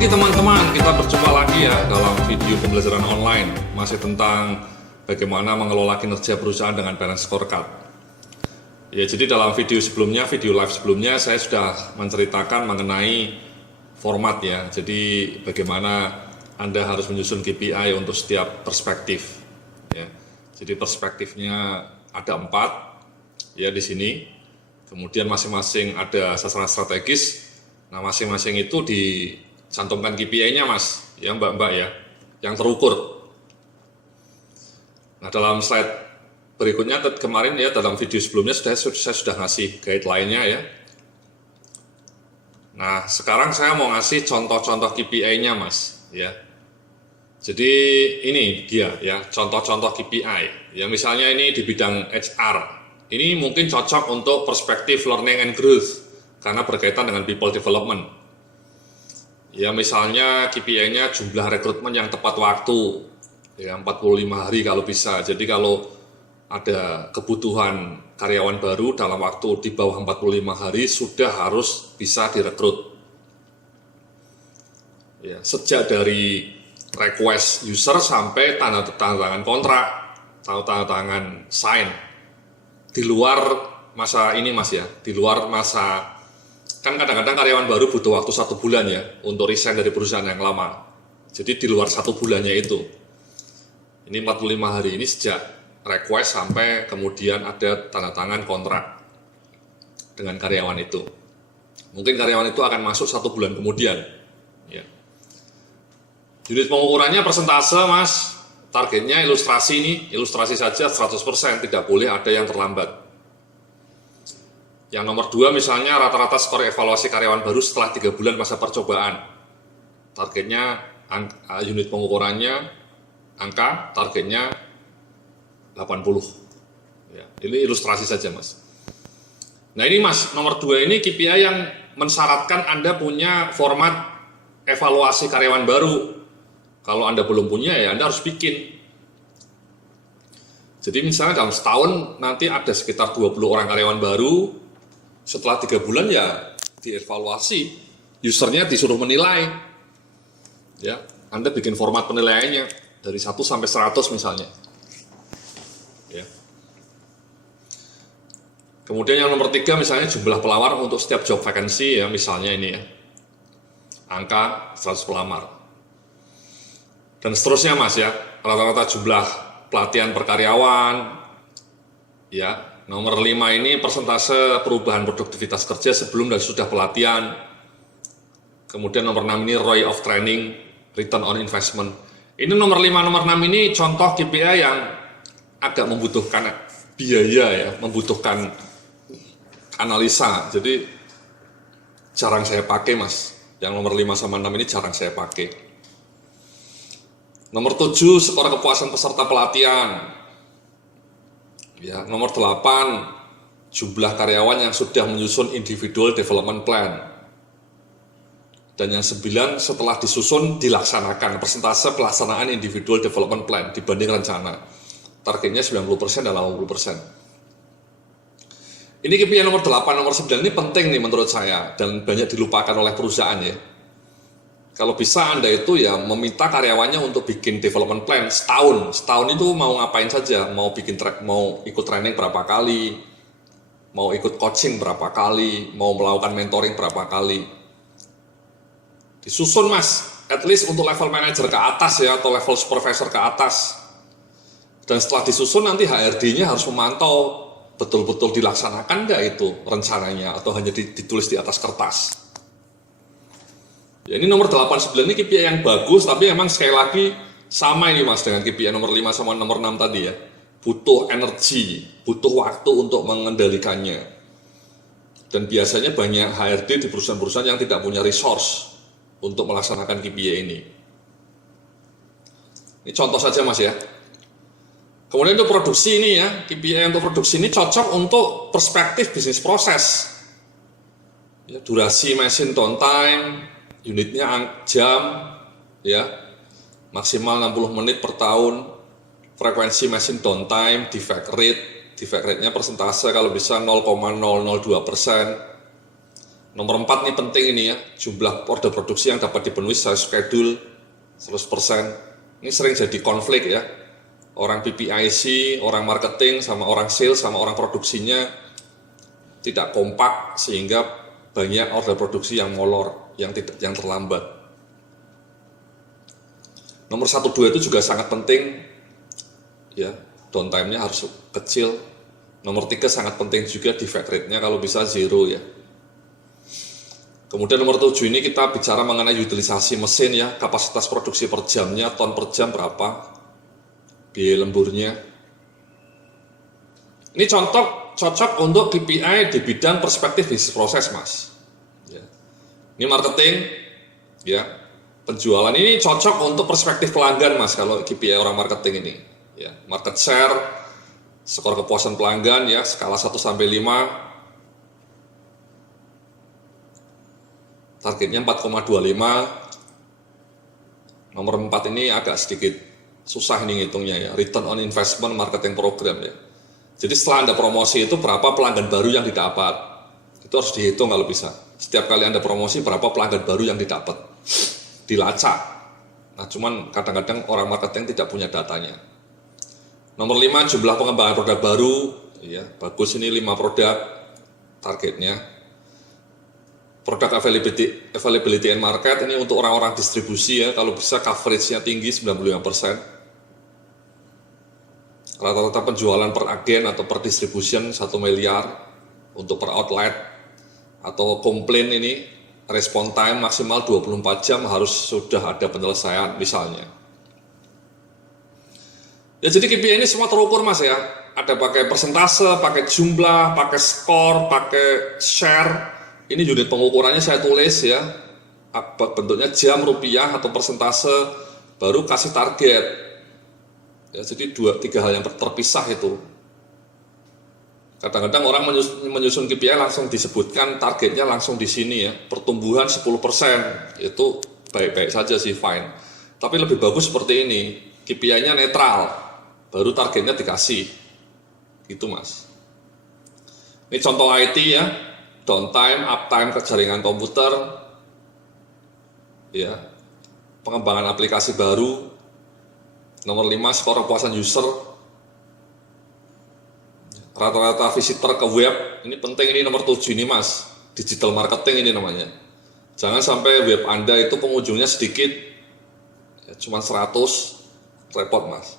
pagi teman-teman, kita berjumpa lagi ya dalam video pembelajaran online. Masih tentang bagaimana mengelola kinerja perusahaan dengan balance scorecard. Ya, jadi dalam video sebelumnya, video live sebelumnya saya sudah menceritakan mengenai format ya. Jadi bagaimana Anda harus menyusun KPI untuk setiap perspektif ya. Jadi perspektifnya ada 4 ya di sini. Kemudian masing-masing ada sasaran strategis. Nah, masing-masing itu dicantumkan KPI-nya mas, ya mbak-mbak ya, yang terukur. Nah, dalam slide berikutnya kemarin ya, dalam video sebelumnya saya sudah ngasih guideline-nya ya. Nah, sekarang saya mau ngasih contoh-contoh KPI-nya mas, ya. Jadi ini dia ya, contoh-contoh KPI. Ya misalnya ini di bidang HR, ini mungkin cocok untuk perspektif learning and growth, karena berkaitan dengan people development. Ya misalnya KPI-nya jumlah rekrutmen yang tepat waktu, ya 45 hari kalau bisa. Jadi kalau ada kebutuhan karyawan baru dalam waktu di bawah 45 hari sudah harus bisa direkrut. Ya, sejak dari request user sampai tanda tangan kontrak, tanda tangan sign. Di luar masa ini mas ya, di luar masa, kan kadang-kadang karyawan baru butuh waktu 1 bulan ya untuk resign dari perusahaan yang lama. Jadi di luar 1 bulannya itu. Ini 45 hari ini sejak request sampai kemudian ada tanda tangan kontrak dengan karyawan itu. Mungkin karyawan itu akan masuk 1 bulan kemudian. Ya. Unit pengukurannya persentase mas, targetnya ilustrasi ini, ilustrasi saja 100%, tidak boleh ada yang terlambat. Yang nomor 2 misalnya rata-rata skor evaluasi karyawan baru setelah 3 bulan masa percobaan. Targetnya unit pengukurannya angka, targetnya 80. Ya, ini ilustrasi saja mas. Nah ini mas, nomor 2 ini KPI yang mensyaratkan Anda punya format evaluasi karyawan baru. Kalau Anda belum punya ya Anda harus bikin. Jadi misalnya dalam setahun nanti ada sekitar 20 orang karyawan baru. Setelah 3 bulan ya dievaluasi, usernya disuruh menilai. Ya, Anda bikin format penilaiannya dari 1 sampai 100 misalnya. Ya. Kemudian yang nomor 3 misalnya jumlah pelamar untuk setiap job vacancy ya, misalnya ini ya. Angka 100 pelamar. Dan seterusnya mas ya, rata-rata jumlah pelatihan per karyawan. Ya. Nomor 5 ini persentase perubahan produktivitas kerja sebelum dan sudah pelatihan. Kemudian nomor 6 ini ROI of training, return on investment. Ini nomor 5, nomor 6 ini contoh KPI yang agak membutuhkan biaya ya, membutuhkan analisa. Jadi jarang saya pakai mas. Yang nomor 5 sama 6 ini jarang saya pakai. Nomor 7 skor kepuasan peserta pelatihan. Ya, nomor 8 jumlah karyawan yang sudah menyusun individual development plan. Dan yang 9 setelah disusun dilaksanakan, persentase pelaksanaan individual development plan dibanding rencana. Targetnya 90% dan 80%. Ini KPI nomor 8, nomor 9 ini penting nih menurut saya dan banyak dilupakan oleh perusahaan ya. Kalau bisa Anda itu ya meminta karyawannya untuk bikin development plan setahun. Setahun itu mau ngapain saja, mau ikut training berapa kali, mau ikut coaching berapa kali, mau melakukan mentoring berapa kali. Disusun mas, at least untuk level manager ke atas ya, atau level supervisor ke atas. Dan setelah disusun nanti HRD-nya harus memantau betul-betul dilaksanakan nggak itu rencananya, atau hanya ditulis di atas kertas. Ya, ini nomor 8, 9 ini KPI yang bagus, tapi memang sekali lagi sama ini mas dengan KPI nomor 5 sama nomor 6 tadi ya. Butuh energi, butuh waktu untuk mengendalikannya. Dan biasanya banyak HRD di perusahaan-perusahaan yang tidak punya resource untuk melaksanakan KPI ini. Ini contoh saja mas ya. Kemudian untuk produksi ini ya, KPI untuk produksi ini cocok untuk perspektif bisnis proses. Ya, durasi machine downtime, unitnya jam, ya maksimal 60 menit per tahun, frekuensi machine downtime, defect rate-nya persentase kalau bisa 0,002%, Nomor 4 nih penting ini ya, jumlah order produksi yang dapat dipenuhi sesuai schedule 100%. Ini sering jadi konflik ya. Orang PPIC, orang marketing, sama orang sales, sama orang produksinya tidak kompak sehingga banyak order produksi yang molor, yang terlambat. Nomor 1, 2 itu juga sangat penting ya, downtime-nya harus kecil. Nomor 3 sangat penting juga, defect rate-nya kalau bisa zero ya. Kemudian nomor 7 ini kita bicara mengenai utilisasi mesin ya, kapasitas produksi per jamnya, ton per jam berapa, biaya lemburnya. Ini cocok untuk KPI di bidang perspektif bisnis proses, Mas. Ya. Ini marketing, ya, penjualan ini cocok untuk perspektif pelanggan, Mas, kalau KPI orang marketing ini. Ya, market share, skor kepuasan pelanggan, ya, skala 1-5, targetnya 4,25. Nomor 4 ini agak sedikit susah ini ngitungnya ya, return on investment marketing program ya. Jadi setelah Anda promosi itu berapa pelanggan baru yang didapat, itu harus dihitung kalau bisa. Setiap kali Anda promosi berapa pelanggan baru yang didapat, dilacak. Nah cuman kadang-kadang orang marketing tidak punya datanya. Nomor 5, jumlah pengembangan produk baru ya, bagus ini 5 produk targetnya. Produk availability and market ini untuk orang-orang distribusi ya, kalau bisa coverage-nya tinggi 95%. Rata-rata penjualan per agen atau per distribution 1 miliar untuk per outlet. Atau komplain ini respon time maksimal 24 jam harus sudah ada penyelesaian misalnya. Ya jadi KPI ini semua terukur, Mas ya. Ada pakai persentase, pakai jumlah, pakai skor, pakai share. Ini unit pengukurannya saya tulis ya, bentuknya jam, rupiah atau persentase, baru kasih target. Ya, jadi 2-3 hal yang terpisah itu. Kadang-kadang orang menyusun KPI langsung disebutkan targetnya langsung di sini ya, pertumbuhan 10%, itu baik-baik saja sih, fine. Tapi lebih bagus seperti ini, KPI-nya netral, baru targetnya dikasih, gitu Mas. Ini contoh IT ya. Downtime, uptime ke jaringan komputer, ya, pengembangan aplikasi baru. Nomor 5, skor kepuasan user. Rata-rata visitor ke web, ini penting, ini nomor 7 ini Mas, digital marketing ini namanya. Jangan sampai web Anda itu pengunjungnya sedikit, ya, cuma 100, repot Mas.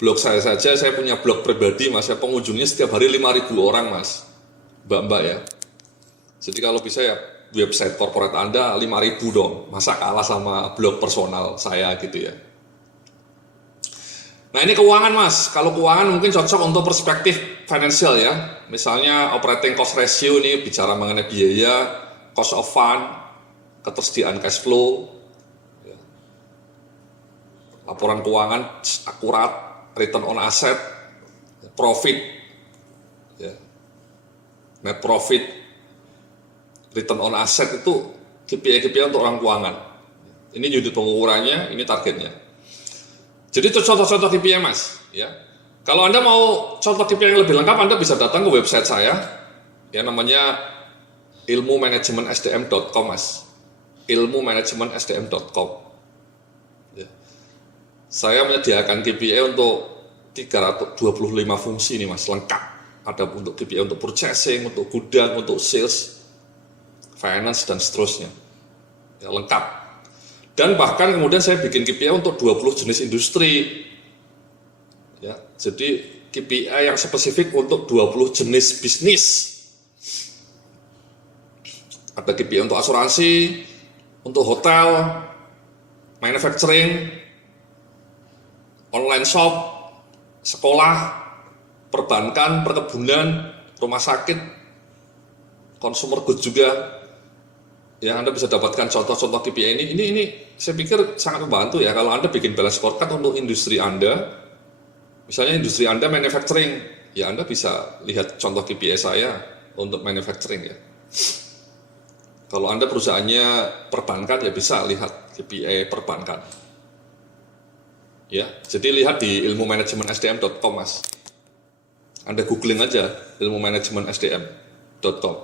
Blog saya saja, saya punya blog pribadi Mas, ya, pengunjungnya setiap hari 5.000 orang Mas, mbak-mbak ya. Jadi kalau bisa ya website corporate Anda 5.000 dong, masa kalah sama blog personal saya gitu ya. Nah ini keuangan Mas, kalau keuangan mungkin cocok untuk perspektif financial ya. Misalnya operating cost ratio ini bicara mengenai biaya, cost of fund, ketersediaan cash flow, ya. Laporan keuangan akurat, return on asset, profit, ya. Net profit, return on asset itu KPI untuk orang keuangan. Ini unit pengukurannya, ini targetnya. Jadi itu contoh-contoh KPI Mas. Ya. Kalau Anda mau contoh KPI yang lebih lengkap, Anda bisa datang ke website saya, yang namanya ilmumanagemensdm.com Mas. ilmumanagemensdm.com. Ya. Saya menyediakan KPI untuk 325 fungsi ini Mas, lengkap. Ada untuk KPI untuk purchasing, untuk gudang, untuk sales, finance dan seterusnya, ya, lengkap. Dan bahkan kemudian saya bikin KPI untuk 20 jenis industri, ya, jadi KPI yang spesifik untuk 20 jenis bisnis. Ada KPI untuk asuransi, untuk hotel, manufacturing, online shop, sekolah, perbankan, perkebunan, rumah sakit, consumer goods juga. Ya, Anda bisa dapatkan contoh-contoh KPI ini. Ini saya pikir sangat membantu ya kalau Anda bikin balance scorecard untuk industri Anda. Misalnya industri Anda manufacturing, ya Anda bisa lihat contoh KPI saya untuk manufacturing ya. Kalau Anda perusahaannya perbankan ya bisa lihat KPI perbankan. Ya, jadi lihat di ilmumanagemensdm.com Mas. Anda googling aja ilmumanagemensdm.com.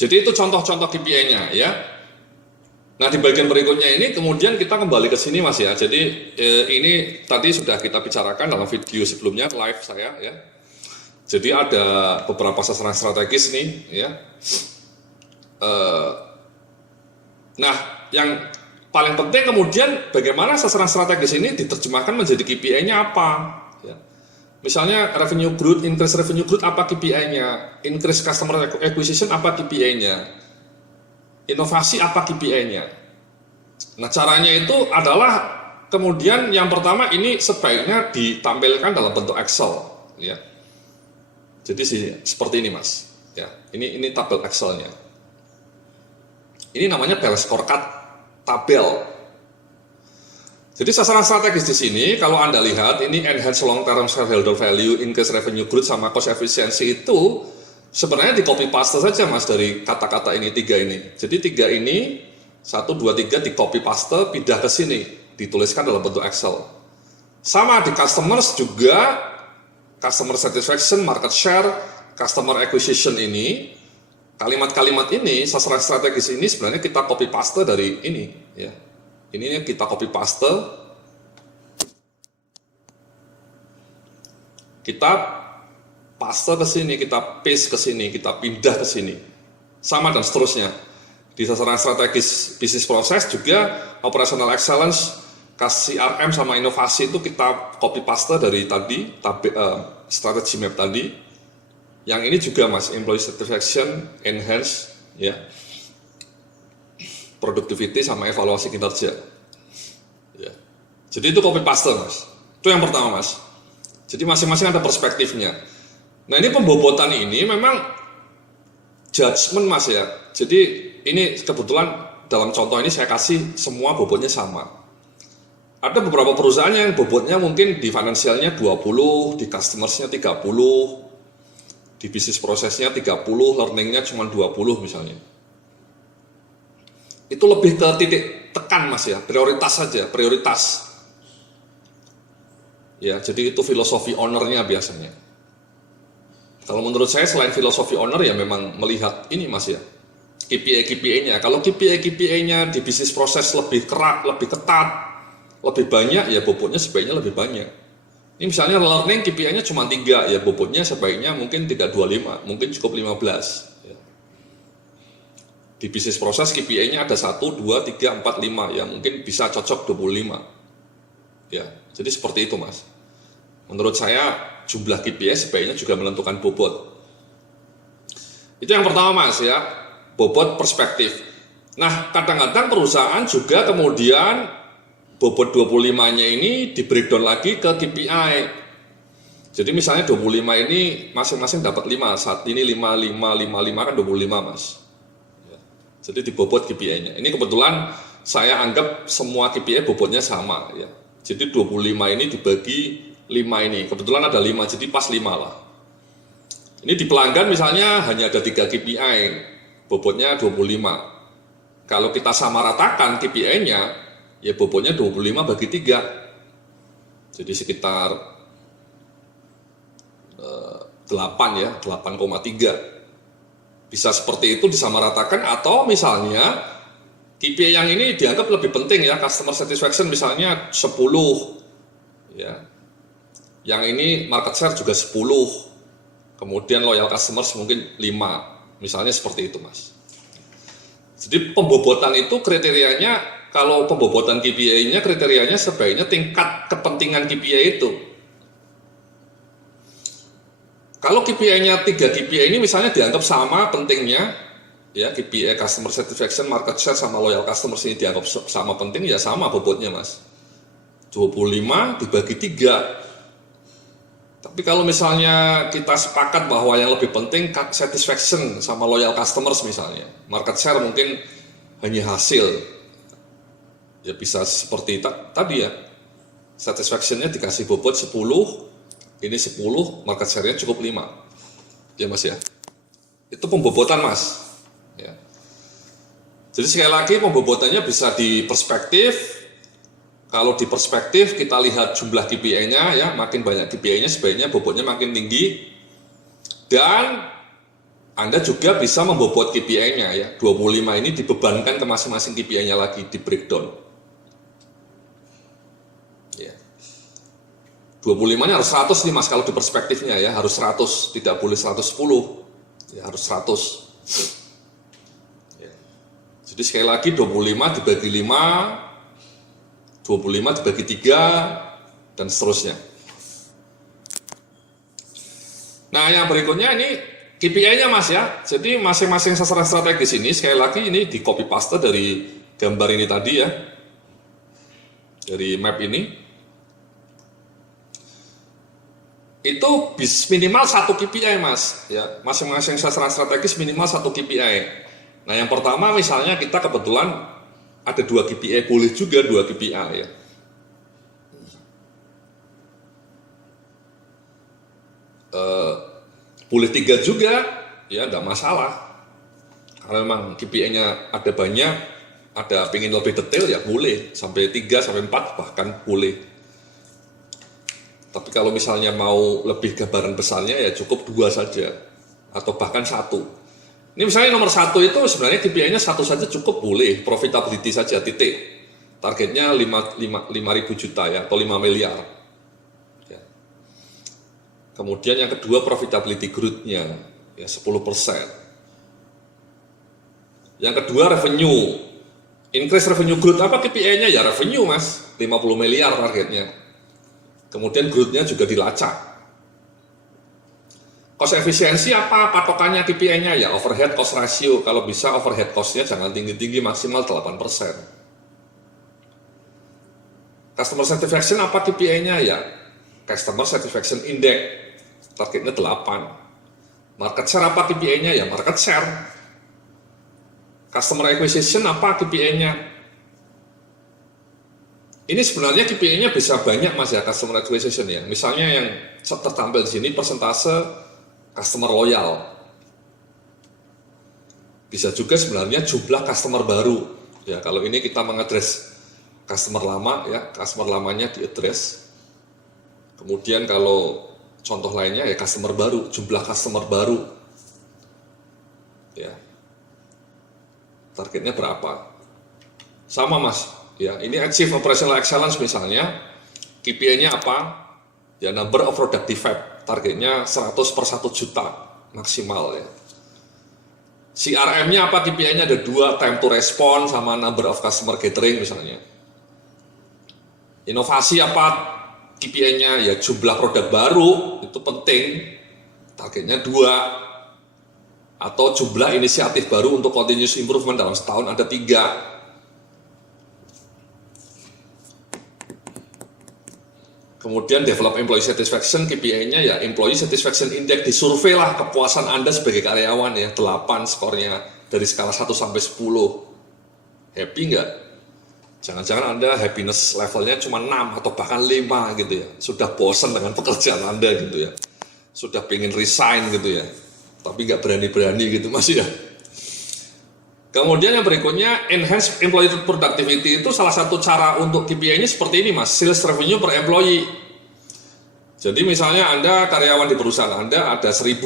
Jadi itu contoh-contoh KPI-nya ya. Nah di bagian berikutnya ini kemudian kita kembali ke sini Mas ya. Jadi ini tadi sudah kita bicarakan dalam video sebelumnya live saya ya. Jadi ada beberapa sasaran strategis nih ya. Nah yang paling penting kemudian bagaimana sasaran strategis ini diterjemahkan menjadi KPI-nya apa ya. Misalnya revenue growth, increase revenue growth apa KPI-nya, increase customer acquisition apa KPI-nya, inovasi apa KPI-nya. Nah caranya itu adalah kemudian yang pertama ini sebaiknya ditampilkan dalam bentuk Excel ya. Jadi seperti ini Mas ya. Ini tabel Excelnya. Ini namanya balance scorecard tabel. Jadi sasaran strategis di sini kalau Anda lihat ini enhance long term shareholder value, increase revenue growth sama cost efficiency itu sebenarnya di copy paste saja Mas dari kata-kata ini tiga ini. Jadi tiga ini 1, 2, 3 di copy paste pindah ke sini dituliskan dalam bentuk Excel. Sama di customers juga customer satisfaction, market share, customer acquisition ini kalimat-kalimat ini sasaran strategis ini sebenarnya kita copy paste dari ini ya. Ini kita copy paste, kita paste ke sini, kita paste ke sini, kita pindah ke sini, sama dan seterusnya. Di sasaran strategis bisnis proses juga operational excellence, CRM sama inovasi itu kita copy paste dari tadi strategi map tadi. Yang ini juga Mas, employee satisfaction, enhance, ya. Productivity sama evaluasi kinerja. Ya. Jadi itu copy paste Mas. Itu yang pertama Mas. Jadi masing-masing ada perspektifnya. Nah ini pembobotan ini memang judgement Mas ya. Jadi ini kebetulan dalam contoh ini saya kasih semua bobotnya sama. Ada beberapa perusahaan yang bobotnya mungkin di finansialnya 20, di customersnya 30, di bisnis prosesnya 30, learningnya cuma 20 misalnya. Itu lebih ke titik tekan Mas ya, prioritas saja, prioritas. Ya, jadi itu filosofi ownernya biasanya. Kalau menurut saya selain filosofi owner ya memang melihat ini Mas ya, KPI-KPI-nya. Kalau KPI-KPI-nya di bisnis proses lebih kerat, lebih ketat, lebih banyak ya bobotnya sebaiknya lebih banyak. Ini misalnya learning KPI-nya cuma 3, ya bobotnya sebaiknya mungkin 325, mungkin cukup 15. Ya. Di bisnis proses KPI-nya ada 1, 2, 3, 4, 5, ya mungkin bisa cocok 25. Ya, jadi seperti itu Mas. Menurut saya jumlah KPI sebaiknya juga menentukan bobot. Itu yang pertama Mas ya, bobot perspektif. Nah, kadang-kadang perusahaan juga kemudian bobot 25-nya ini di breakdown lagi ke KPI. Jadi misalnya 25 ini masing-masing dapat 5, saat ini 5 kan 25 Mas. Ya. Jadi dibobot KPI-nya. Ini kebetulan saya anggap semua KPI bobotnya sama ya. Jadi 25 ini dibagi 5 ini. Kebetulan ada 5, jadi pas 5 lah. Ini di pelanggan misalnya hanya ada 3 KPI, bobotnya 25. Kalau kita samaratakan KPI-nya, ya bobotnya 25 bagi 3. Jadi sekitar 8 ya, 8,3. Bisa seperti itu disamaratakan atau misalnya KPI yang ini dianggap lebih penting ya, customer satisfaction misalnya 10 ya. Yang ini market share juga 10. Kemudian loyal customers mungkin 5. Misalnya seperti itu Mas. Jadi pembobotan itu kriterianya, kalau pembobotan KPI-nya kriterianya sebaiknya tingkat kepentingan KPI itu. Kalau KPI-nya 3 KPI ini misalnya dianggap sama pentingnya, ya KPI customer satisfaction, market share sama loyal customers ini dianggap sama penting, ya sama bobotnya Mas. 25 dibagi 3. Tapi kalau misalnya kita sepakat bahwa yang lebih penting satisfaction sama loyal customers misalnya, market share mungkin hanya hasil, ya bisa seperti tadi ya, satisfaction-nya dikasih bobot 10, ini 10, market share-nya cukup 5, ya Mas ya. Itu pembobotan Mas. Ya. Jadi sekali lagi pembobotannya bisa di perspektif. Kalau di perspektif kita lihat jumlah KPI-nya ya, makin banyak KPI-nya sebaiknya bobotnya makin tinggi. Dan Anda juga bisa membobot KPI-nya ya. 25 ini dibebankan ke masing-masing KPI-nya lagi, di breakdown. Ya. 25-nya harus 100 nih Mas, kalau di perspektifnya ya, harus 100, tidak boleh 110. Ya, harus 100. Ya. Jadi sekali lagi 25 dibagi 5, 25 dibagi 3, dan seterusnya. Nah, yang berikutnya ini KPI-nya Mas ya. Jadi masing-masing sasaran strategis ini sekali lagi ini di copy paste dari gambar ini tadi ya. Dari map ini. Itu minimal 1 KPI Mas ya. Masing-masing sasaran strategis minimal 1 KPI. Nah, yang pertama misalnya kita kebetulan ada 2 KPI, boleh juga 2 KPI ya. Boleh 3 juga, ya enggak masalah. Kalau memang KPI-nya ada banyak, ada pengen lebih detail ya boleh, sampai 3, sampai 4 bahkan boleh. Tapi kalau misalnya mau lebih gambaran besarnya ya cukup 2 saja, atau bahkan 1. Ini misalnya nomor 1 itu sebenarnya KPI-nya 1 saja cukup, boleh, profitability saja, titik. Targetnya 5.000 juta ya, atau 5 miliar. Kemudian yang kedua profitability growth-nya ya 10%. Yang kedua revenue. Increase revenue growth apa KPI-nya ya revenue Mas, 50 miliar targetnya. Kemudian growth-nya juga dilacak. Cost efisiensi apa patokannya KPI-nya ya overhead cost ratio. Kalau bisa overhead cost-nya jangan tinggi-tinggi, maksimal 8%. Customer satisfaction apa KPI-nya ya Customer satisfaction index. Targetnya 8. Market share apa KPI-nya ya market share. Customer acquisition apa KPI-nya? Ini sebenarnya KPI-nya bisa banyak Mas ya, customer acquisition ya. Misalnya yang tertampil di sini persentase customer loyal. Bisa juga sebenarnya jumlah customer baru. Ya, kalau ini kita mengadres customer lama ya, customer lamanya diadres. Kemudian kalau contoh lainnya ya customer baru, jumlah customer baru. Ya. Targetnya berapa? Sama Mas. Ya, ini achieve operational excellence misalnya. KPI-nya apa? Ya number of productive fab. Targetnya 100 per 1 juta maksimal ya. CRM-nya apa? KPI-nya ada 2, time to respond sama number of customer gathering misalnya. Inovasi apa? KPI-nya ya jumlah produk baru, itu penting, targetnya 2. Atau jumlah inisiatif baru untuk continuous improvement dalam setahun ada 3. Kemudian develop employee satisfaction, KPI-nya ya employee satisfaction index, disurvei lah kepuasan Anda sebagai karyawan ya, 8 skornya dari skala 1 sampai 10. Happy nggak? Jangan-jangan Anda happiness levelnya cuma 6 atau bahkan 5 gitu ya. Sudah bosan dengan pekerjaan Anda gitu ya. Sudah pengen resign gitu ya. Tapi nggak berani-berani gitu Mas ya. Kemudian yang berikutnya, enhance employee productivity itu salah satu cara untuk KPI-nya seperti ini Mas. Sales revenue per employee. Jadi misalnya Anda karyawan di perusahaan Anda ada 1000.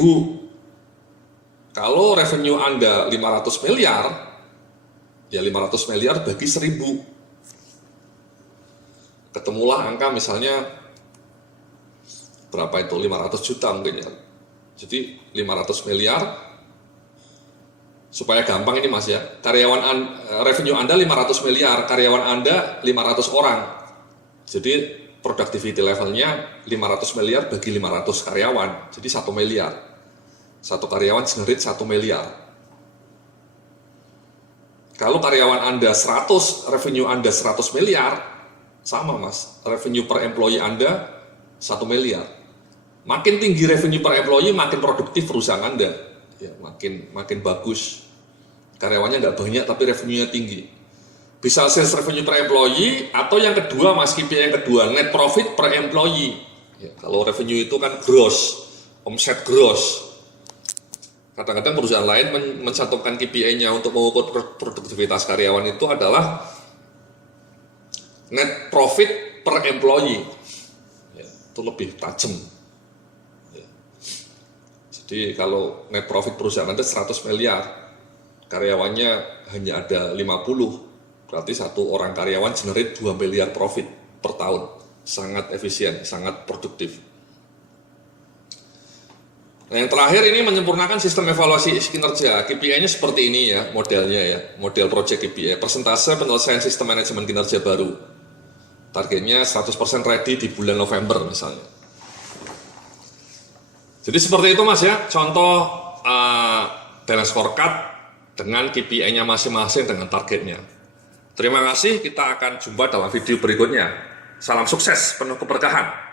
Kalau revenue Anda 500 miliar, ya 500 miliar bagi 1000. Ketemulah angka misalnya berapa itu 500 juta mungkin ya. Jadi 500 miliar supaya gampang ini Mas ya. Revenue Anda 500 miliar, karyawan Anda 500 orang. Jadi productivity levelnya 500 miliar bagi 500 karyawan. Jadi 1 miliar. Satu karyawan generate 1 miliar. Kalau karyawan Anda 100, revenue Anda 100 miliar, sama Mas, revenue per employee Anda 1 miliar. Makin tinggi revenue per employee, makin produktif perusahaan Anda. Ya, makin bagus. Karyawannya nggak banyak, tapi revenue-nya tinggi. Bisa sales revenue per employee, atau yang kedua Mas, KPI yang kedua, net profit per employee. Ya, kalau revenue itu kan gross, omset gross. Kadang-kadang perusahaan lain mencantumkan KPI-nya untuk mengukur produktivitas karyawan itu adalah net profit per employee. Ya, itu lebih tajam. Ya. Jadi kalau net profit perusahaan itu 100 miliar, karyawannya hanya ada 50, berarti satu orang karyawan generate 2 miliar profit per tahun. Sangat efisien, sangat produktif. Nah, yang terakhir ini menyempurnakan sistem evaluasi kinerja. KPI-nya seperti ini ya, modelnya ya, model project KPI. Persentase penyelesaian sistem manajemen kinerja baru. Targetnya 100% ready di bulan November misalnya. Jadi seperti itu Mas ya, contoh balance scorecard dengan KPI-nya masing-masing dengan targetnya. Terima kasih, kita akan jumpa dalam video berikutnya. Salam sukses, penuh keberkahan.